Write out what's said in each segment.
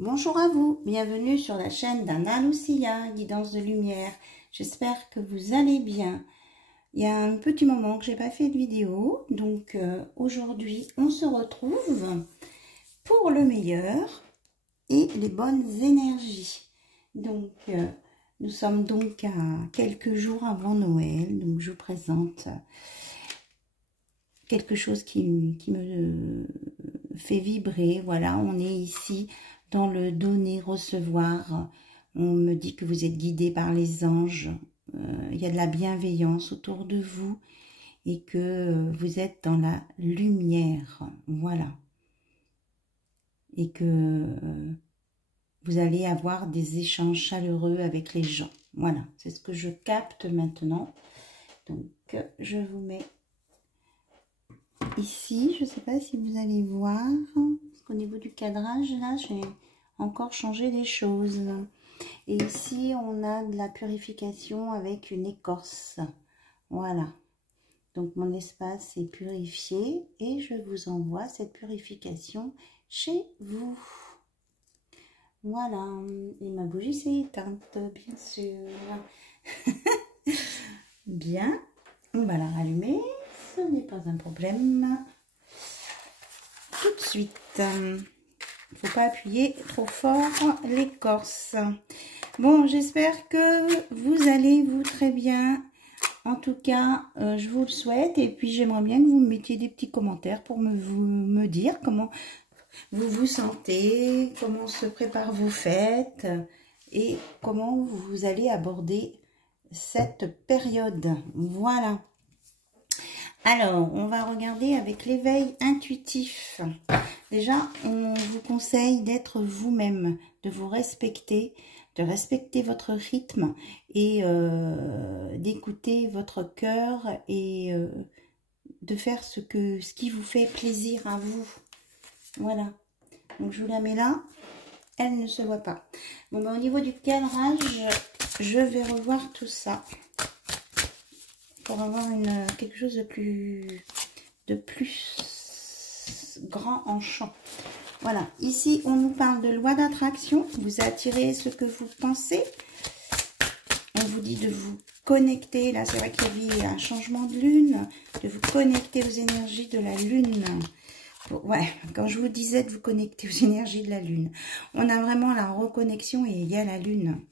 Bonjour à vous, bienvenue sur la chaîne d'Anna Lucia, guidance de lumière. J'espère que vous allez bien. Il y a un petit moment que j'ai pas fait de vidéo, donc aujourd'hui on se retrouve pour le meilleur et les bonnes énergies. Donc nous sommes donc à quelques jours avant Noël, donc je vous présente quelque chose qui me fait vibrer. Voilà, on est ici dans le donner-recevoir. On me dit que vous êtes guidé par les anges. Il y a de la bienveillance autour de vous et que vous êtes dans la lumière. Voilà. Et que vous allez avoir des échanges chaleureux avec les gens. Voilà, c'est ce que je capte maintenant. Donc, je vous mets ici. Je ne sais pas si vous allez voir. Parce qu'au niveau du cadrage, là, j'ai encore changé les choses. Et ici, on a de la purification avec une écorce. Voilà. Donc, mon espace est purifié et je vous envoie cette purification chez vous. Voilà. Et ma bougie s'est éteinte, bien sûr. Bien. On va la rallumer. Ce n'est pas un problème. Tout de suite. Il ne faut pas appuyer trop fort l'écorce. Bon, j'espère que vous allez très bien. En tout cas, je vous le souhaite. Et puis, j'aimerais bien que vous me mettiez des petits commentaires pour me dire comment vous vous sentez, comment se préparent vos fêtes et comment vous allez aborder cette période. Voilà. Alors, on va regarder avec l'éveil intuitif. Déjà, on vous conseille d'être vous-même, de vous respecter, de respecter votre rythme et d'écouter votre cœur et de faire ce qui vous fait plaisir à vous. Voilà. Donc, je vous la mets là. Elle ne se voit pas. Bon, ben, au niveau du cadrage, je vais revoir tout ça pour avoir quelque chose de plus grand en champ. Voilà, ici on nous parle de loi d'attraction. Vous attirez ce que vous pensez. On vous dit de vous connecter. Là, c'est vrai qu'il y a eu un changement de lune. De vous connecter aux énergies de la lune. Ouais, quand je vous disais de vous connecter aux énergies de la lune. On a vraiment la reconnexion et il y a la lune.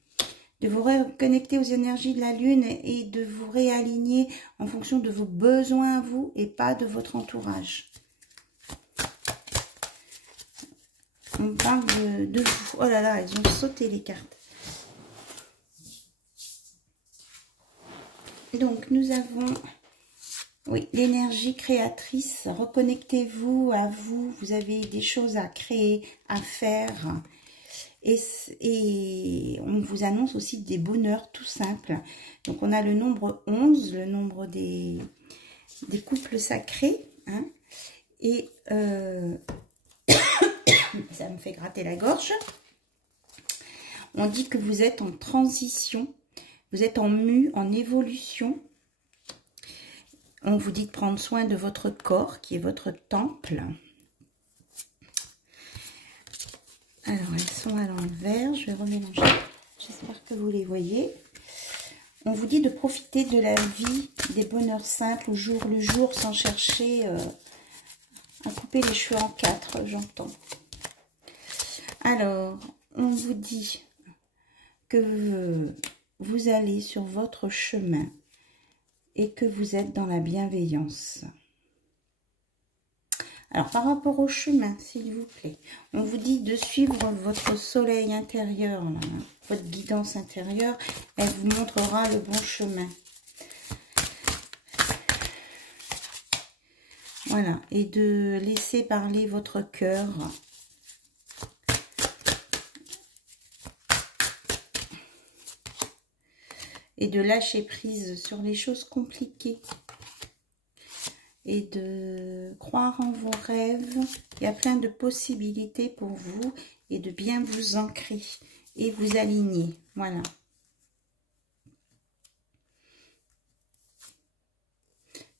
De vous reconnecter aux énergies de la lune et de vous réaligner en fonction de vos besoins à vous et pas de votre entourage. On parle de vous. Oh là là, elles ont sauté les cartes. Donc, nous avons, oui, l'énergie créatrice. Reconnectez-vous à vous. Vous avez des choses à créer, à faire. Et on vous annonce aussi des bonheurs tout simples. Donc, on a le nombre 11, le nombre des couples sacrés. Hein, et ça me fait gratter la gorge. On dit que vous êtes en transition. Vous êtes en mue, en évolution. On vous dit de prendre soin de votre corps, qui est votre temple. Alors, elles sont à l'envers. Je vais remélanger. J'espère que vous les voyez. On vous dit de profiter de la vie, des bonheurs simples au jour le jour, sans chercher à couper les cheveux en quatre, j'entends. Alors, on vous dit que vous allez sur votre chemin et que vous êtes dans la bienveillance. Alors, par rapport au chemin, s'il vous plaît, on vous dit de suivre votre soleil intérieur, là, votre guidance intérieure, elle vous montrera le bon chemin. Voilà, et de laisser parler votre cœur. Et de lâcher prise sur les choses compliquées. Et de croire en vos rêves. Il y a plein de possibilités pour vous et de bien vous ancrer et vous aligner. Voilà.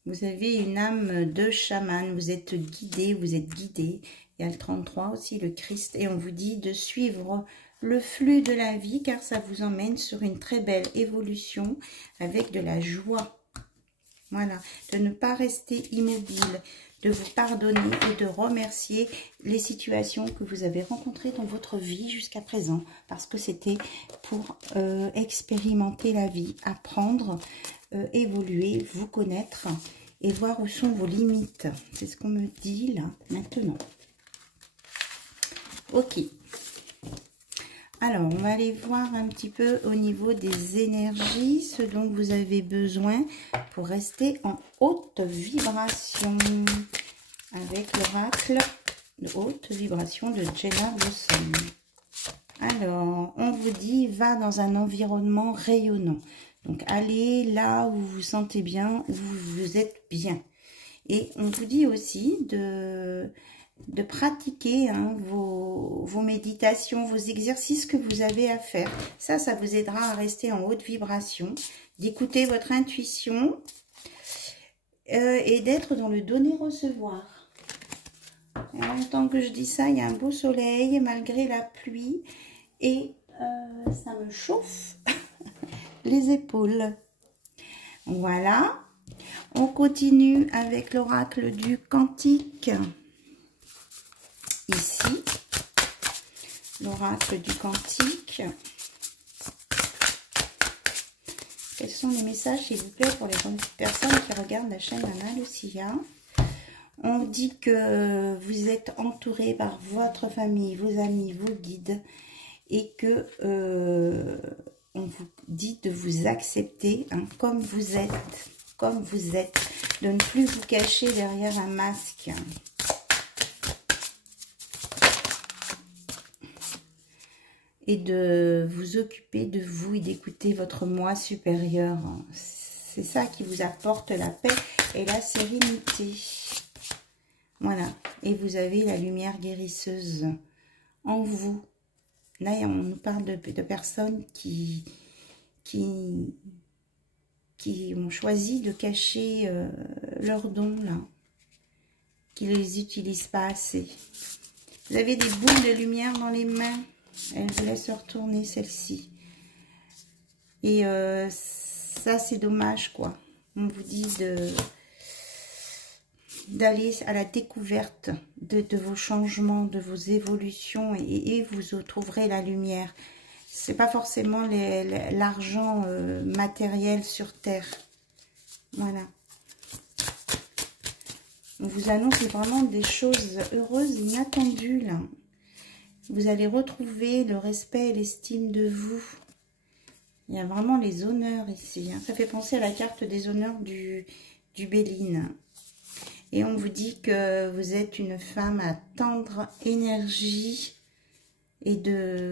Vous avez une âme de chaman, vous êtes guidé, Il y a le 33 aussi, le Christ. Et on vous dit de suivre le flux de la vie car ça vous emmène sur une très belle évolution avec de la joie. Voilà, de ne pas rester immobile, de vous pardonner et de remercier les situations que vous avez rencontrées dans votre vie jusqu'à présent. Parce que c'était pour expérimenter la vie, apprendre, évoluer, vous connaître et voir où sont vos limites. C'est ce qu'on me dit là, maintenant. Ok. Alors, on va aller voir un petit peu au niveau des énergies, ce dont vous avez besoin pour rester en haute vibration avec l'oracle de haute vibration de Jenna Blossom. Alors, on vous dit, va dans un environnement rayonnant. Donc, allez là où vous vous sentez bien, où vous êtes bien. Et on vous dit aussi de pratiquer vos méditations, vos exercices que vous avez à faire. Ça vous aidera à rester en haute vibration, d'écouter votre intuition et d'être dans le donner-recevoir. En même temps que je dis ça, il y a un beau soleil malgré la pluie et ça me chauffe les épaules. Voilà, on continue avec l'oracle du Cantique. Ici, l'oracle du Cantique. Quels sont les messages, s'il vous plaît, pour les personnes qui regardent la chaîne Anna Lucia? On dit que vous êtes entouré par votre famille, vos amis, vos guides, et que on vous dit de vous accepter comme vous êtes, de ne plus vous cacher derrière un masque. Et de vous occuper de vous et d'écouter votre moi supérieur. C'est ça qui vous apporte la paix et la sérénité. Voilà. Et vous avez la lumière guérisseuse en vous. Là, on nous parle de personnes qui ont choisi de cacher leurs dons, là. Qui ne les utilisent pas assez. Vous avez des boules de lumière dans les mains. Elle vous laisse retourner celle-ci. Et ça, c'est dommage, quoi. On vous dit d'aller à la découverte de vos changements, de vos évolutions, et vous trouverez la lumière. C'est pas forcément l'argent matériel sur Terre. Voilà. On vous annonce vraiment des choses heureuses, inattendues, là. Vous allez retrouver le respect et l'estime de vous. Il y a vraiment les honneurs ici. Ça fait penser à la carte des honneurs du Béline. Et on vous dit que vous êtes une femme à tendre énergie. Et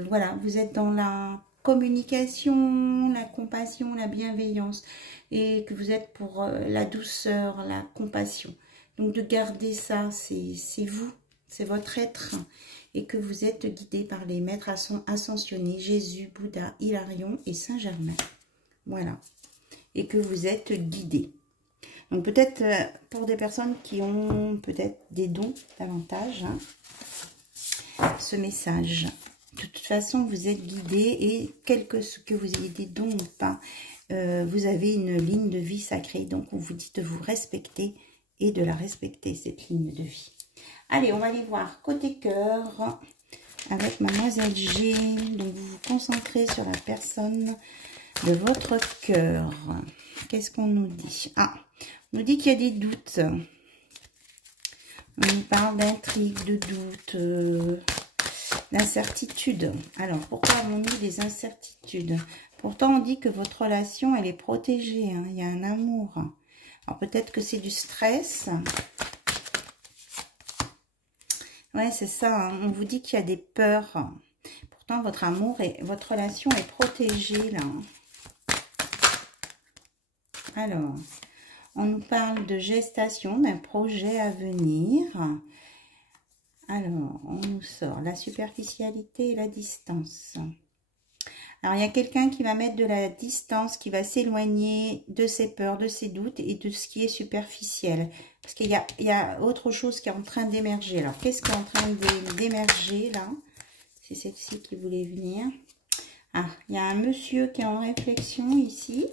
voilà, vous êtes dans la communication, la compassion, la bienveillance. Et que vous êtes pour la douceur, la compassion. Donc de garder ça, c'est vous, c'est votre être. Et que vous êtes guidé par les maîtres ascensionnés, Jésus, Bouddha, Hilarion et Saint-Germain. Voilà. Et que vous êtes guidé. Donc peut-être pour des personnes qui ont peut-être des dons davantage, ce message. De toute façon, vous êtes guidé et que vous ayez des dons ou pas, vous avez une ligne de vie sacrée. Donc on vous dit de vous respecter et de la respecter, cette ligne de vie. Allez, on va aller voir côté cœur avec Mademoiselle G. Donc, vous vous concentrez sur la personne de votre cœur. Qu'est-ce qu'on nous dit? Ah, on nous dit qu'il y a des doutes. On nous parle d'intrigue, de doute, d'incertitude. Alors, pourquoi avons-nous des incertitudes? Pourtant, on dit que votre relation, elle est protégée. Hein. Il y a un amour. Alors, peut-être que c'est du stress. Ouais, c'est ça. Hein. On vous dit qu'il y a des peurs. Pourtant, votre amour et votre relation est protégée, là. Alors, on nous parle de gestation, d'un projet à venir. Alors, on nous sort la superficialité et la distance. Alors, il y a quelqu'un qui va mettre de la distance, qui va s'éloigner de ses peurs, de ses doutes et de ce qui est superficiel. Parce qu'il y a autre chose qui est en train d'émerger. Alors, qu'est-ce qui est en train d'émerger là? C'est celle-ci qui voulait venir. Ah, il y a un monsieur qui est en réflexion ici.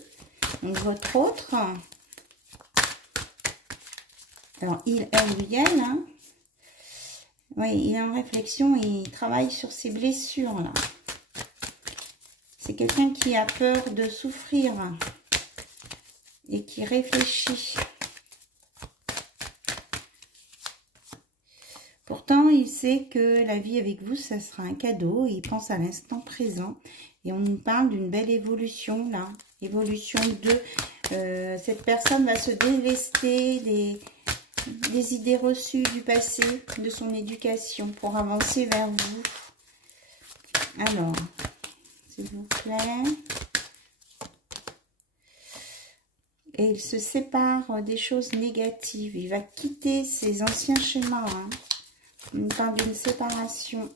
Donc, votre autre. Alors, il, elle ou elle, hein. Oui, il est en réflexion et il travaille sur ses blessures là. C'est quelqu'un qui a peur de souffrir et qui réfléchit. Pourtant, il sait que la vie avec vous, ça sera un cadeau. Il pense à l'instant présent. Et on nous parle d'une belle évolution, là. Évolution de... cette personne va se délester des idées reçues du passé, de son éducation, pour avancer vers vous. Alors, s'il vous plaît. Et il se sépare des choses négatives. Il va quitter ses anciens schémas, hein. On nous parle d'une séparation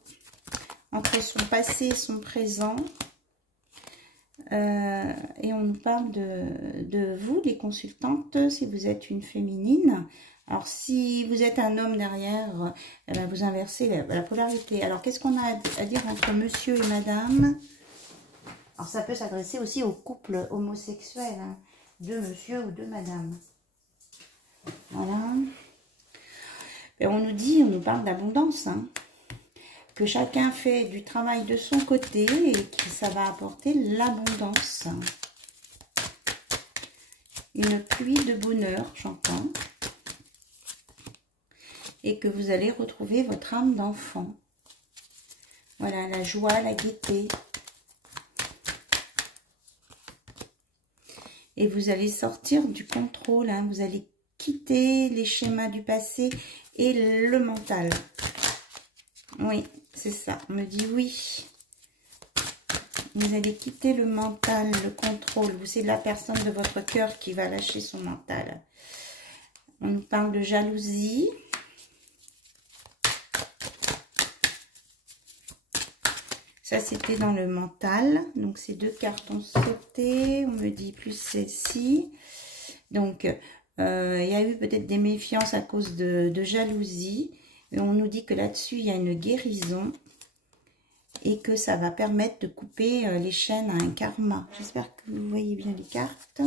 entre son passé et son présent. Et on nous parle de vous, les consultantes, si vous êtes une féminine. Alors, si vous êtes un homme derrière, vous inversez la polarité. Alors, qu'est-ce qu'on a à dire entre monsieur et madame? Alors, ça peut s'adresser aussi aux couples homosexuels, hein, de monsieur ou de madame. Voilà. Et on nous parle d'abondance, hein, que chacun fait du travail de son côté et que ça va apporter l'abondance. Une pluie de bonheur, j'entends. Et que vous allez retrouver votre âme d'enfant. Voilà, la joie, la gaieté. Et vous allez sortir du contrôle, hein, vous allez quitter les schémas du passé et le mental. Oui, c'est ça. On me dit oui. Vous allez quitter le mental, le contrôle. C'est la personne de votre cœur qui va lâcher son mental. On nous parle de jalousie. Ça, c'était dans le mental. Donc, ces deux cartes ont sauté. On me dit plus celle-ci. Donc, il y a eu peut-être des méfiances à cause de jalousie. Et on nous dit que là-dessus, il y a une guérison. Et que ça va permettre de couper les chaînes à un karma. J'espère que vous voyez bien les cartes.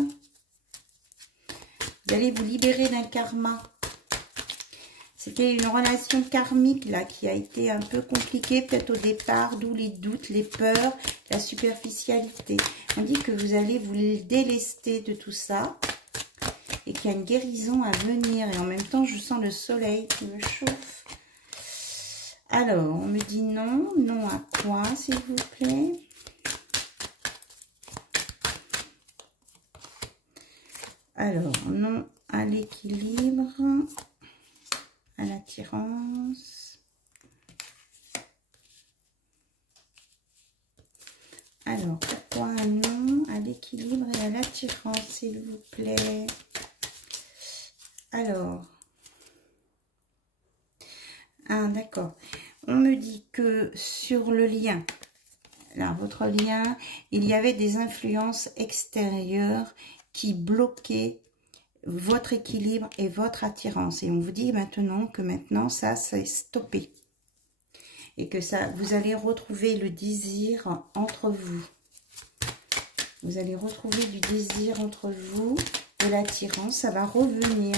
Vous allez vous libérer d'un karma. C'était une relation karmique là qui a été un peu compliquée peut-être au départ, d'où les doutes, les peurs, la superficialité. On dit que vous allez vous délester de tout ça et qu'il y a une guérison à venir. Et en même temps, je sens le soleil qui me chauffe. Alors, on me dit non. Non à quoi, s'il vous plaît? Alors, non à l'équilibre, à l'attirance. Alors, pourquoi un non à l'équilibre et à l'attirance, s'il vous plaît? Alors, ah, d'accord. On me dit que sur le lien, là, votre lien, il y avait des influences extérieures qui bloquaient votre équilibre et votre attirance. Et on vous dit maintenant que ça c'est stoppé. Et que ça, vous allez retrouver le désir entre vous. Vous allez retrouver du désir entre vous, de l'attirance, ça va revenir.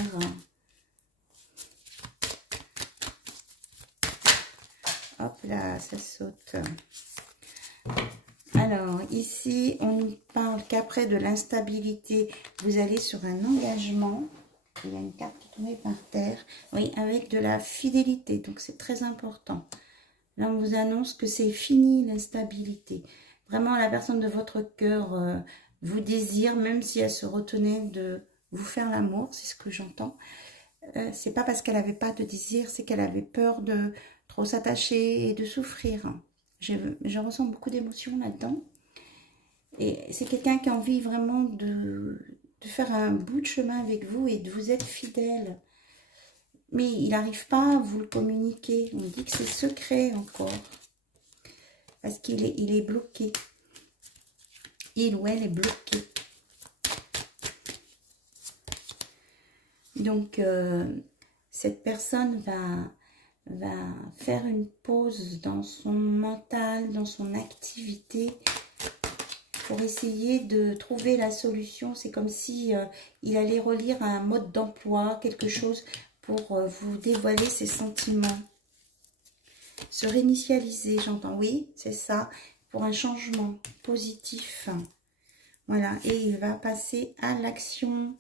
Hop là, ça saute. Alors, ici, on nous parle qu'après de l'instabilité, vous allez sur un engagement. Il y a une carte qui est tombée par terre. Oui, avec de la fidélité. Donc, c'est très important. Là, on vous annonce que c'est fini l'instabilité. Vraiment, la personne de votre cœur vous désire, même si elle se retenait de vous faire l'amour. C'est ce que j'entends. C'est pas parce qu'elle n'avait pas de désir, c'est qu'elle avait peur de trop s'attacher et de souffrir. Je ressens beaucoup d'émotions là-dedans. Et c'est quelqu'un qui a envie vraiment de faire un bout de chemin avec vous et de vous être fidèle. Mais il n'arrive pas à vous le communiquer. On dit que c'est secret encore. Parce qu'il est bloqué. Il ou elle est bloqué. Donc, cette personne va faire une pause dans son mental, dans son activité, pour essayer de trouver la solution. C'est comme si il allait relire un mode d'emploi, quelque chose pour vous dévoiler ses sentiments. Se réinitialiser, j'entends, oui, c'est ça, pour un changement positif. Voilà, et il va passer à l'action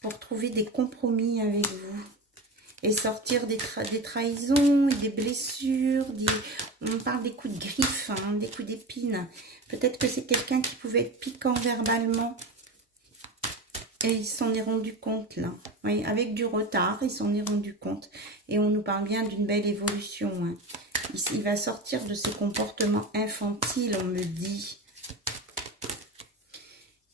pour trouver des compromis avec vous. Et sortir des trahisons, des blessures, on parle des coups de griffe, hein, des coups d'épine. Peut-être que c'est quelqu'un qui pouvait être piquant verbalement. Et il s'en est rendu compte là. Oui, avec du retard, il s'en est rendu compte. Et on nous parle bien d'une belle évolution. Hein. Il va sortir de ses comportements infantiles, on me dit.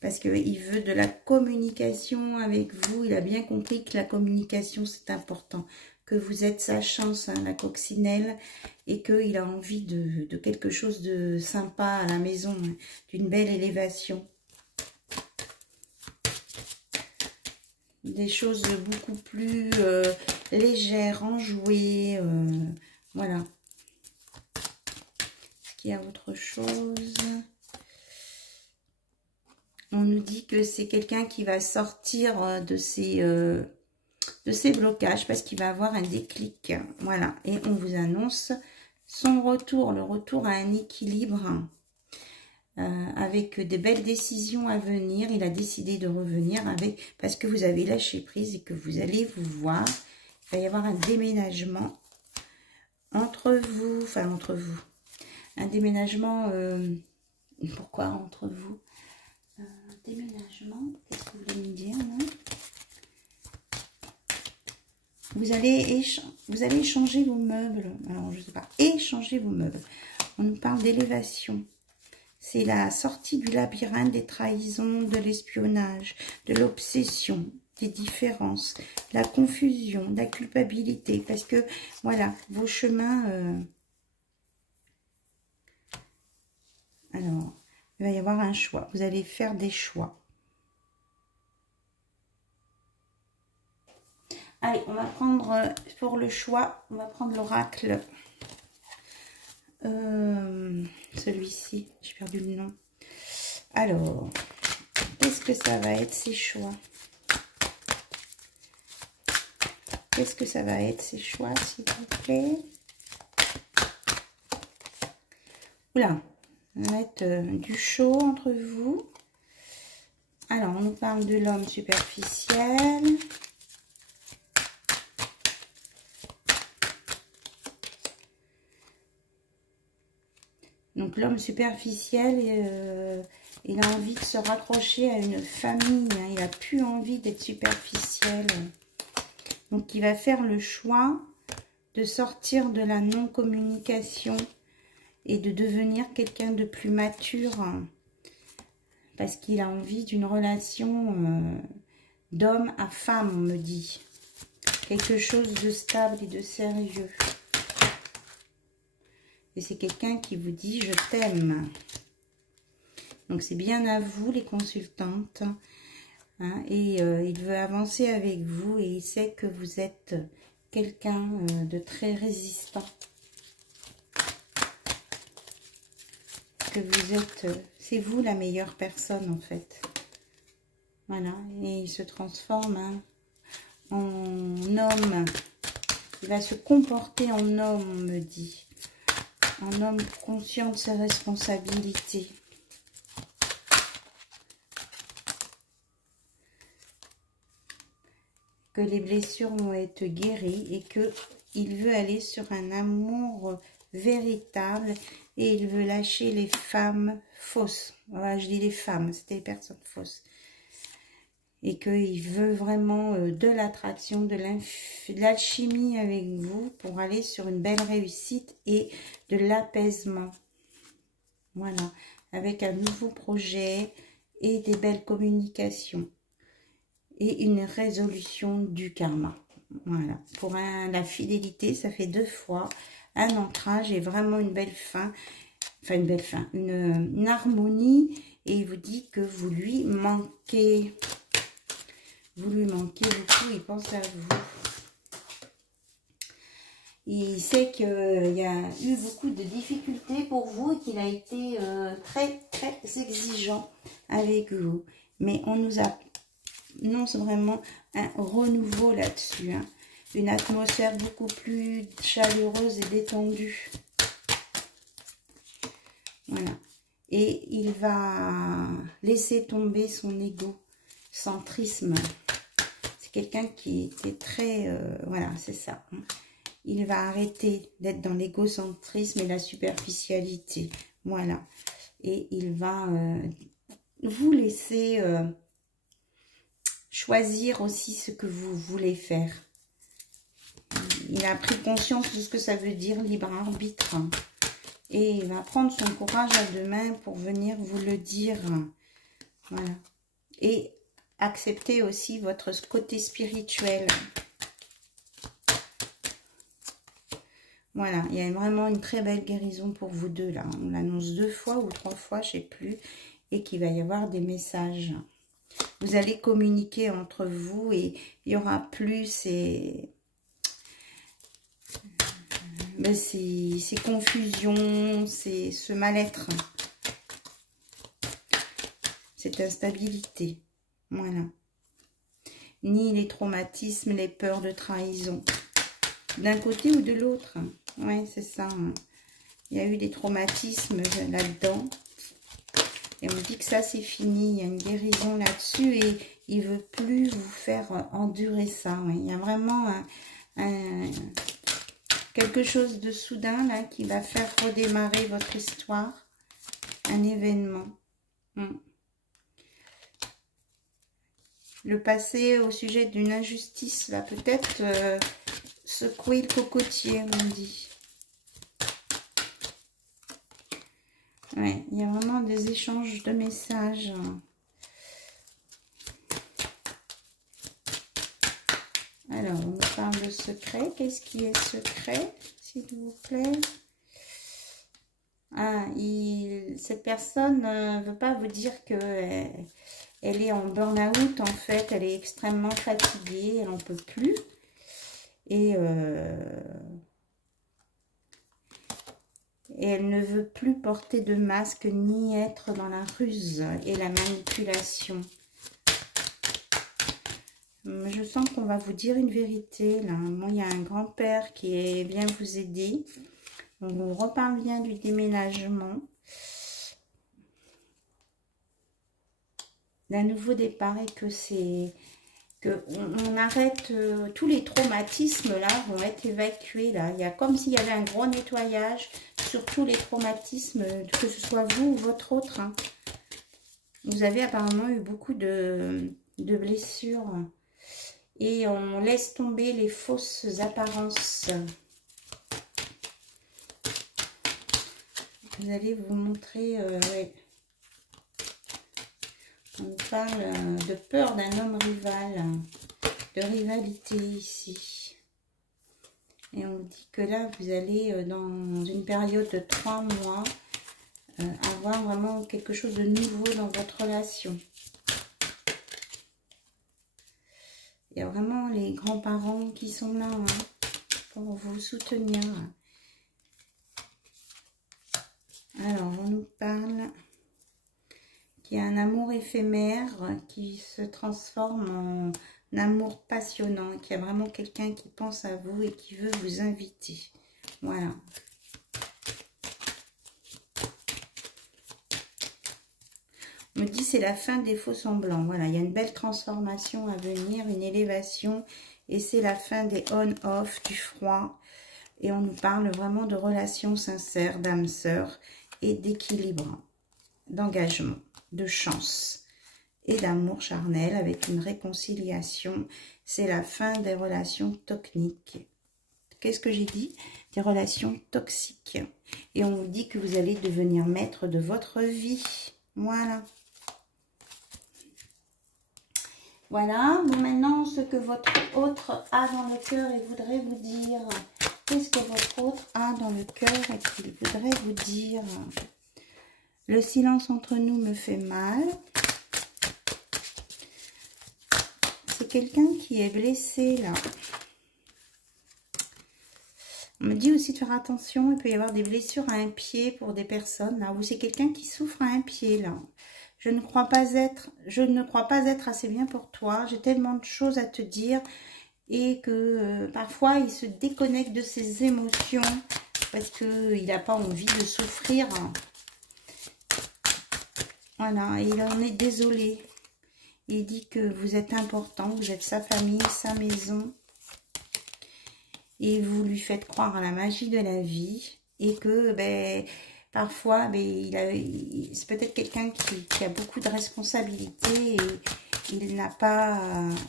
Parce qu'il veut de la communication avec vous. Il a bien compris que la communication, c'est important. Que vous êtes sa chance, hein, la coccinelle. Et qu'il a envie de quelque chose de sympa à la maison. Hein, d'une belle élévation. Des choses beaucoup plus légères, enjouées. Voilà. Est-ce qu'il y a autre chose ? On nous dit que c'est quelqu'un qui va sortir de ses blocages parce qu'il va avoir un déclic. Voilà. Et on vous annonce son retour, le retour à un équilibre avec des belles décisions à venir. Il a décidé de revenir parce que vous avez lâché prise et que vous allez vous voir. Il va y avoir un déménagement entre vous. Enfin, entre vous. Un déménagement... pourquoi entre vous ? Déménagement, qu'est-ce que vous voulez me dire, non ? Vous allez échanger vos meubles. Alors, je ne sais pas, échanger vos meubles. On nous parle d'élévation. C'est la sortie du labyrinthe des trahisons, de l'espionnage, de l'obsession, des différences, la confusion, de la culpabilité. Parce que, voilà, vos chemins... Alors... il va y avoir un choix. Vous allez faire des choix. Allez, on va prendre pour le choix, on va prendre l'oracle. Celui-ci, j'ai perdu le nom. Alors, qu'est-ce que ça va être ces choix? Qu'est-ce que ça va être ces choix, s'il vous plaît? Oula, ça va être du chaud entre vous. Alors, on nous parle de l'homme superficiel. Donc, l'homme superficiel, il a envie de se raccrocher à une famille. Hein, il n'a plus envie d'être superficiel. Donc, il va faire le choix de sortir de la non-communication et de devenir quelqu'un de plus mature. Parce qu'il a envie d'une relation d'homme à femme, on me dit. Quelque chose de stable et de sérieux. Et c'est quelqu'un qui vous dit « je t'aime ». Donc c'est bien à vous les consultantes. Hein, et il veut avancer avec vous et il sait que vous êtes quelqu'un de très résistant. Que vous êtes... c'est vous la meilleure personne en fait. Voilà. Et il se transforme hein, en homme. Il va se comporter en homme, on me dit. Un homme conscient de ses responsabilités. Que les blessures vont être guéries et qu'il veut aller sur un amour véritable et il veut lâcher les femmes fausses. Voilà, je dis les femmes, c'était les personnes fausses. Et qu'il veut vraiment de l'attraction, de l'alchimie avec vous pour aller sur une belle réussite et de l'apaisement. Voilà, avec un nouveau projet et des belles communications. Et une résolution du karma. Voilà, pour la fidélité, ça fait 2 fois un ancrage et vraiment une belle fin. Enfin, une belle fin, une harmonie. Et il vous dit que vous lui manquez. Vous lui manquez beaucoup, il pense à vous. Il sait qu'il y a eu beaucoup de difficultés pour vous et qu'il a été très, très exigeant avec vous. Mais on nous annonce vraiment un renouveau là-dessus. Hein. Une atmosphère beaucoup plus chaleureuse et détendue. Voilà. Et il va laisser tomber son égocentrisme. C'est quelqu'un qui était très... voilà, c'est ça. Hein. Il va arrêter d'être dans l'égocentrisme et la superficialité. Voilà. Et il va vous laisser choisir aussi ce que vous voulez faire. Il a pris conscience de ce que ça veut dire libre arbitre. Et il va prendre son courage à deux mains pour venir vous le dire. Voilà. Et accepter aussi votre côté spirituel. Voilà, il y a vraiment une très belle guérison pour vous deux là. On l'annonce 2 fois ou 3 fois, je ne sais plus. Et qu'il va y avoir des messages. Vous allez communiquer entre vous et il n'y aura plus ces confusions, ce mal-être. Cette instabilité. Voilà. Ni les traumatismes, les peurs de trahison. D'un côté ou de l'autre. Oui, c'est ça. Il y a eu des traumatismes là-dedans. Et on dit que ça, c'est fini. Il y a une guérison là-dessus. Et il ne veut plus vous faire endurer ça. Oui. Il y a vraiment quelque chose de soudain là qui va faire redémarrer votre histoire. Un événement. Le passé au sujet d'une injustice, là, peut-être secouer le cocotier, on dit. Ouais, il y a vraiment des échanges de messages. Alors, on nous parle de secret. Qu'est-ce qui est secret, s'il vous plaît? Ah, cette personne ne veut pas vous dire que elle est en burn-out, en fait. Elle est extrêmement fatiguée, elle n'en peut plus. Et elle ne veut plus porter de masque ni être dans la ruse et la manipulation. Je sens qu'on va vous dire une vérité. Là. Moi, il y a un grand-père qui vient vous aider. On vous reparle bien du déménagement. D'un nouveau départ et que c'est... on arrête, tous les traumatismes là vont être évacués là. Il y a comme s'il y avait un gros nettoyage sur tous les traumatismes, que ce soit vous ou votre autre. Hein. Vous avez apparemment eu beaucoup de blessures. Et on laisse tomber les fausses apparences. Vous allez vous montrer... ouais. On parle de peur d'un homme rival, de rivalité ici. Et on dit que là, vous allez, dans une période de 3 mois, avoir vraiment quelque chose de nouveau dans votre relation. Il y a vraiment les grands-parents qui sont là hein, pour vous soutenir. Alors, on nous parle... qu'il y a un amour éphémère qui se transforme en amour passionnant, qu'il y a vraiment quelqu'un qui pense à vous et qui veut vous inviter. Voilà. On me dit c'est la fin des faux semblants. Voilà, il y a une belle transformation à venir, une élévation, et c'est la fin des on-off, du froid. Et on nous parle vraiment de relations sincères, d'âme sœur et d'équilibre, d'engagement, de chance et d'amour charnel avec une réconciliation. C'est la fin des relations toxiques. Qu'est-ce que j'ai dit? Des relations toxiques. Et on vous dit que vous allez devenir maître de votre vie. Voilà. Voilà. Bon, maintenant, ce que votre autre a dans le cœur et voudrait vous dire. Qu'est-ce que votre autre a dans le cœur et qu'il voudrait vous dire? Le silence entre nous me fait mal. C'est quelqu'un qui est blessé là. On me dit aussi de faire attention, il peut y avoir des blessures à un pied pour des personnes là, ou c'est quelqu'un qui souffre à un pied là. Je ne crois pas être assez bien pour toi, j'ai tellement de choses à te dire et que parfois il se déconnecte de ses émotions parce qu'il n'a pas envie de souffrir. Voilà, il en est désolé. Il dit que vous êtes important, vous êtes sa famille, sa maison. Et vous lui faites croire à la magie de la vie. Et que parfois, c'est peut-être quelqu'un qui a beaucoup de responsabilités et il n'a pas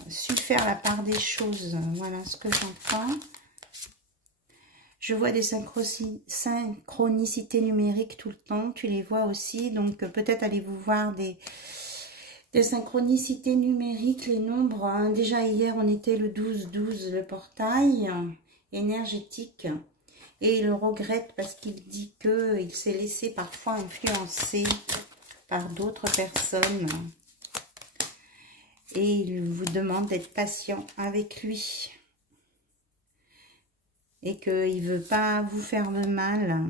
su faire la part des choses. Voilà ce que j'entends. Je vois des synchronicités numériques tout le temps. Tu les vois aussi. Donc, peut-être allez-vous voir des synchronicités numériques, les nombres. Hein. Déjà, hier, on était le 12-12, le portail énergétique. Et il regrette parce qu'il dit qu'il s'est laissé parfois influencer par d'autres personnes. Et il vous demande d'être patient avec lui. Et qu'il ne veut pas vous faire de mal.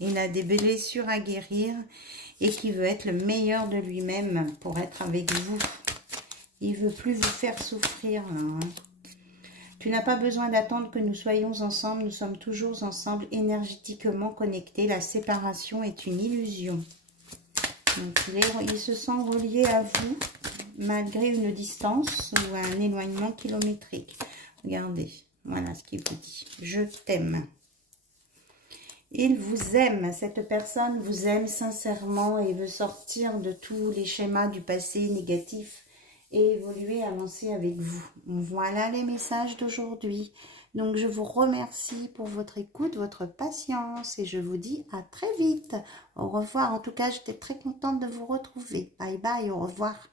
Il a des blessures à guérir et qu'il veut être le meilleur de lui-même pour être avec vous. Il ne veut plus vous faire souffrir. Hein. Tu n'as pas besoin d'attendre que nous soyons ensemble. Nous sommes toujours ensemble, énergétiquement connectés. La séparation est une illusion. Donc, il se sent relié à vous malgré une distance ou un éloignement kilométrique. Regardez. Voilà ce qu'il vous dit. Je t'aime. Il vous aime. Cette personne vous aime sincèrement et veut sortir de tous les schémas du passé négatif et évoluer, avancer avec vous. Voilà les messages d'aujourd'hui. Donc, je vous remercie pour votre écoute, votre patience et je vous dis à très vite. Au revoir. En tout cas, j'étais très contente de vous retrouver. Bye bye, au revoir.